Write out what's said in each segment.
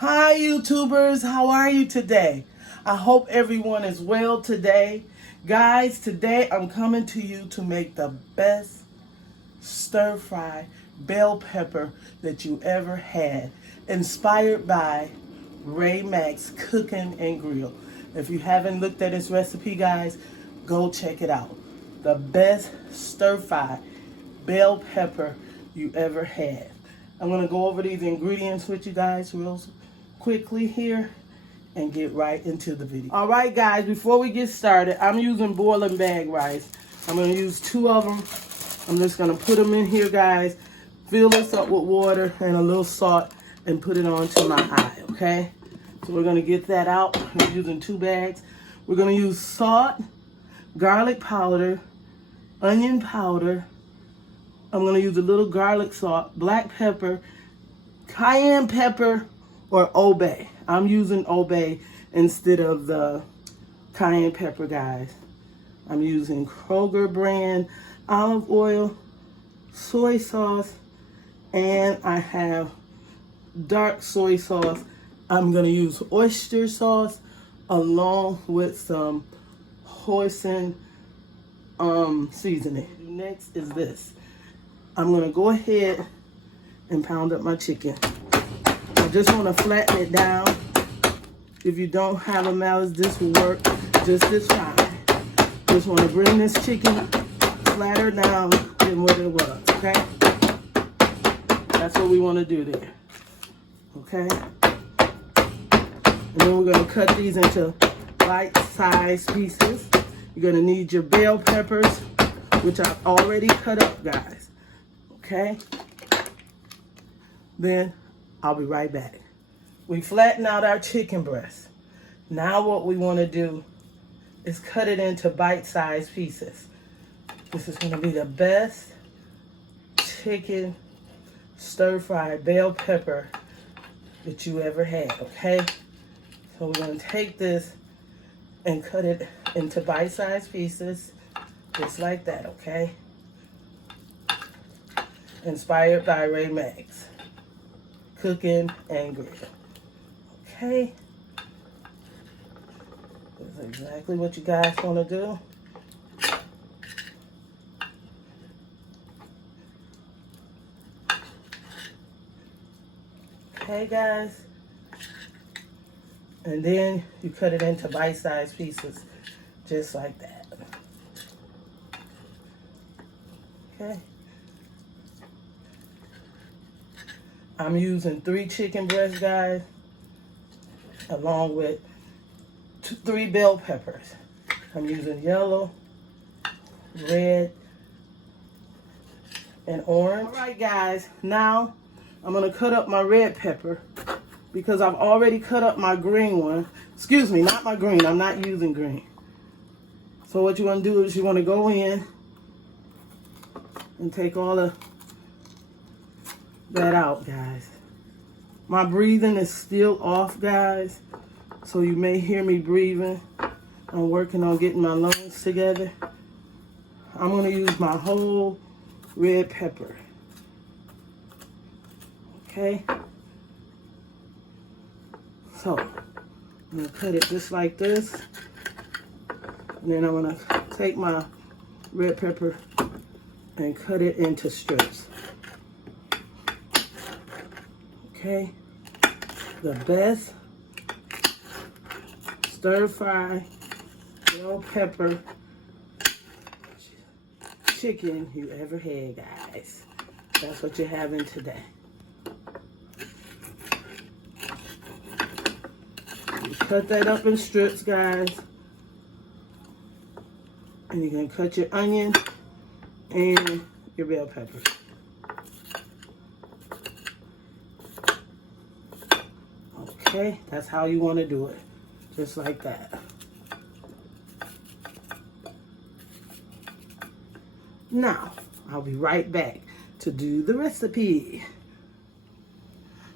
Hi YouTubers, how are you today? I hope everyone is well today. Guys, today I'm coming to you to make the best stir-fry bell pepper that you ever had, inspired by RayMacksKitchenandGrill. If you haven't looked at this recipe, guys, go check it out. The best stir-fry bell pepper you ever had. I'm going to go over these ingredients with you guys real quickly here and get right into the video. All right, guys, before we get started, I'm using boiling bag rice. I'm going to use 2 of them. I'm just going to put them in here, guys. Fill this up with water and a little salt and put it onto my eye, okay? So we're going to get that out. I'm using 2 bags. We're going to use salt, garlic powder, onion powder. I'm going to use a little garlic salt, black pepper, cayenne pepper, or obey. I'm using obey instead of the cayenne pepper, guys. I'm using Kroger brand olive oil, soy sauce, and I have dark soy sauce. I'm going to use oyster sauce along with some hoisin seasoning. Next is this. I'm going to go ahead and pound up my chicken. I just want to flatten it down. If you don't have a mallet, this will work just as fine. Just want to bring this chicken flatter down than what it was, okay? That's what we want to do there, okay? And then we're going to cut these into bite-sized pieces. You're going to need your bell peppers, which I've already cut up, guys, okay? Then I'll be right back. We flatten out our chicken breast. Now what we want to do is cut it into bite-sized pieces. This is going to be the best chicken stir-fry bell pepper that you ever had, okay? So we're going to take this and cut it into bite-sized pieces, just like that, okay? Inspired by RayMax Cooking and Grill. Okay. This is exactly what you guys want to do. Okay, guys. And then you cut it into bite-sized pieces, just like that. Okay. I'm using 3 chicken breasts, guys, along with 3 bell peppers. I'm using yellow, red, and orange. All right, guys, now I'm going to cut up my red pepper because I've already cut up my green one. Excuse me, not my green. I'm not using green. So what you want to do is you want to go in and take all of that out, guys. My breathing is still off, guys, so you may hear me breathing. I'm working on getting my lungs together. I'm going to use my whole red pepper. Okay? So, I'm going to cut it just like this. And then I'm going to take my red pepper and cut it into strips. Okay, the best stir-fry bell pepper chicken you ever had, guys. That's what you're having today. You cut that up in strips, guys. And you're going to cut your onion and your bell peppers. Okay, that's how you want to do it. Just like that. Now, I'll be right back to do the recipe.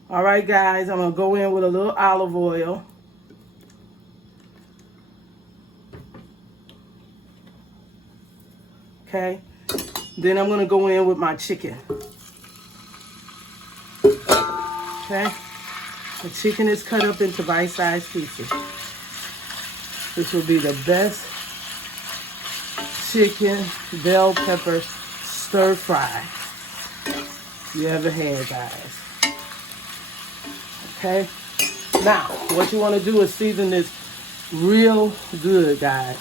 All right, guys, I'm going to go in with a little olive oil. Okay. Then I'm going to go in with my chicken. Okay. The chicken is cut up into bite-sized pieces. This will be the best chicken bell pepper stir fry you ever had, guys. Okay? Now, what you want to do is season this real good, guys.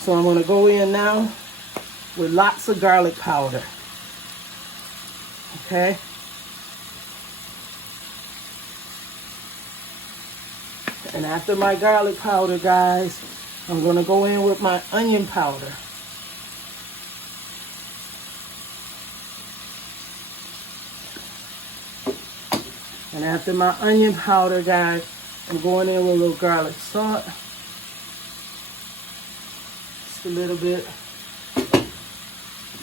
So I'm going to go in now with lots of garlic powder. Okay? And after my garlic powder, guys, I'm going to go in with my onion powder. And after my onion powder, guys, I'm going in with a little garlic salt. Just a little bit.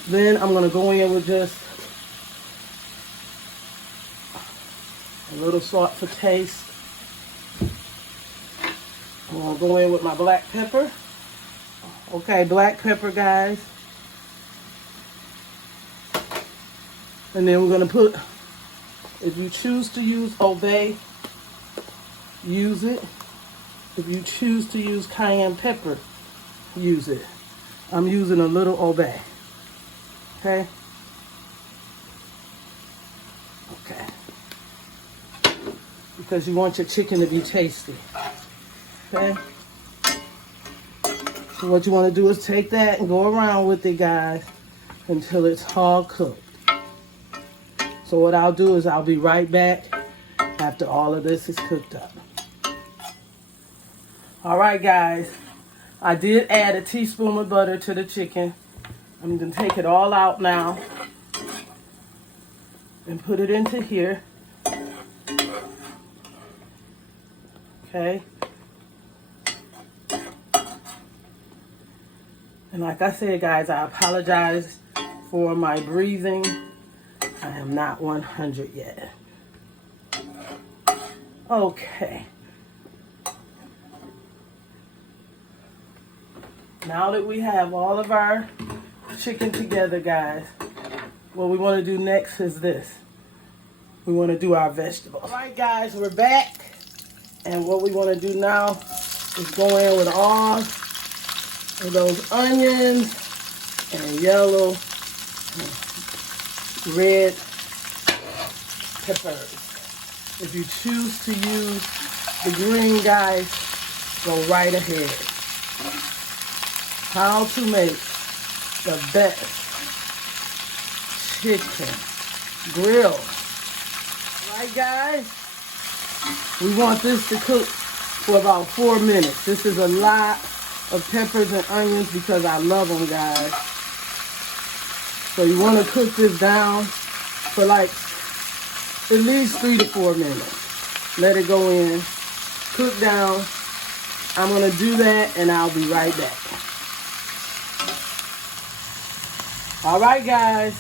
Then I'm going to go in with just a little salt for taste. I'm going to go in with my black pepper. Okay, black pepper, guys. And then we're going to put, if you choose to use Obey, use it. If you choose to use cayenne pepper, use it. I'm using a little Obey. Okay? Okay. Because you want your chicken to be tasty. Okay? So what you want to do is take that and go around with it, guys, until it's all cooked. So what I'll do is I'll be right back after all of this is cooked up. All right, guys. I did add a teaspoon of butter to the chicken. I'm going to take it all out now and put it into here. Okay. And like I said, guys, I apologize for my breathing. I am not 100 yet. Okay. Now that we have all of our chicken together, guys, what we want to do next is this. We want to do our vegetables. All right, guys, we're back. And what we want to do now is go in with all of those onions and yellow and red peppers. If you choose to use the green, guys, go right ahead. How to make the best chicken grill. All right, guys, we want this to cook for about 4 minutes. This is a lot of peppers and onions because I love them, guys. So you want to cook this down for like at least 3 to 4 minutes. Let it go in, cook down. I'm going to do that and I'll be right back. All right, guys,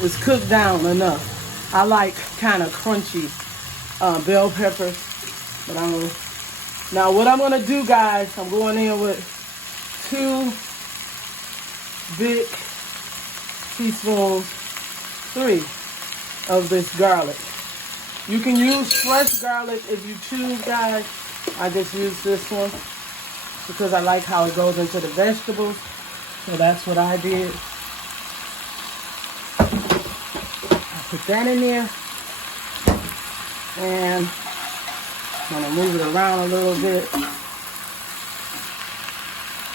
it's cooked down enough. I like kind of crunchy bell peppers, but now what I'm gonna do, guys, I'm going in with 2 big teaspoons, 3 of this garlic. You can use fresh garlic if you choose, guys. I just use this one because I like how it goes into the vegetables, so that's what I did. Put that in there, and I'm gonna move it around a little bit.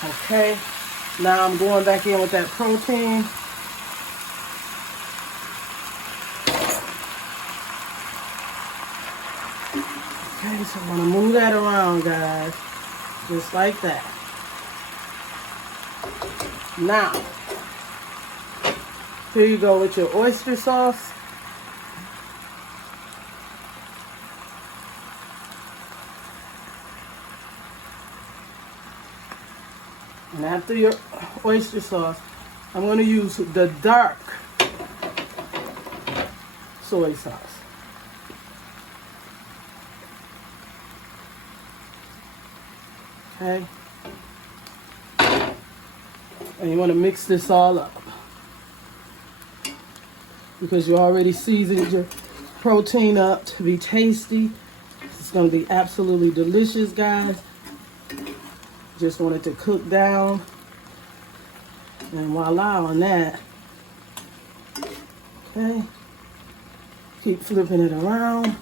Okay, now I'm going back in with that protein. Okay, so I'm gonna move that around, guys, just like that. Now, here you go with your oyster sauce. And after your oyster sauce, I'm going to use the dark soy sauce. Okay. And you want to mix this all up, because you already seasoned your protein up to be tasty going to be absolutely delicious, guys. Just want it to cook down. And voila on that. Okay. Keep flipping it around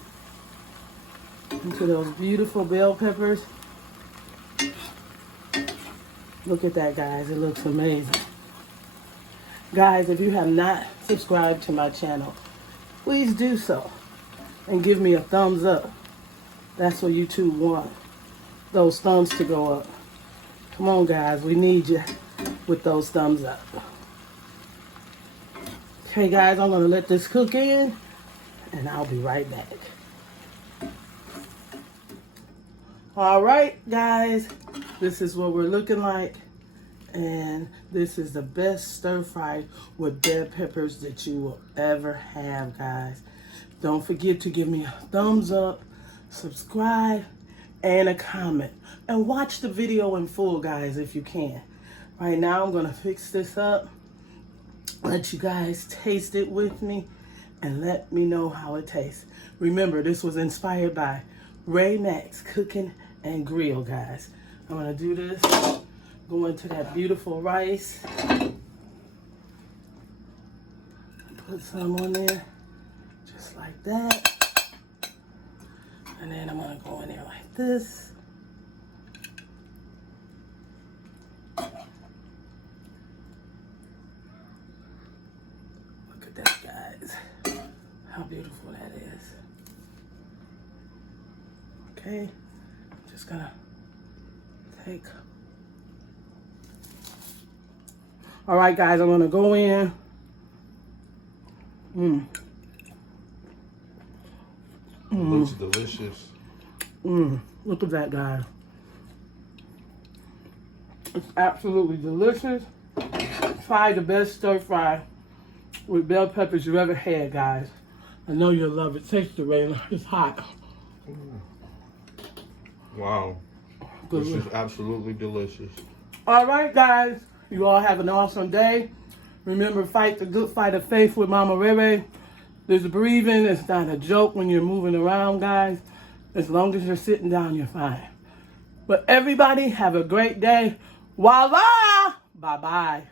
into those beautiful bell peppers. Look at that, guys. It looks amazing. Guys, if you have not subscribed to my channel, please do so. And give me a thumbs up. That's what YouTube want. Those thumbs to go up. Come on, guys. We need you with those thumbs up. Okay, guys. I'm going to let this cook in. And I'll be right back. All right, guys. This is what we're looking like. And this is the best stir fry with bell peppers that you will ever have, guys. Don't forget to give me a thumbs up, subscribe, and a comment. And watch the video in full, guys, if you can. Right now, I'm going to fix this up. Let you guys taste it with me. And let me know how it tastes. Remember, this was inspired by RayMacksKitchenandGrill, guys. I'm going to do this. Go into that beautiful rice. Put some on there. Just like that. And then I'm going to go in there like this. Look at that, guys. How beautiful that is. Okay. I'm just going to take... All right, guys, I'm going to go in. Looks delicious. Look at that, guys. It's absolutely delicious. Try the best stir fry with bell peppers you ever had, guys. I know you'll love it. Taste the Ray. It's hot. Wow. This is absolutely delicious. All right, guys. You all have an awesome day. Remember, fight the good fight of faith with Mama Ray. This breathing is not a joke when you're moving around, guys. As long as you're sitting down, you're fine. But everybody, have a great day. Voila! Bye-bye.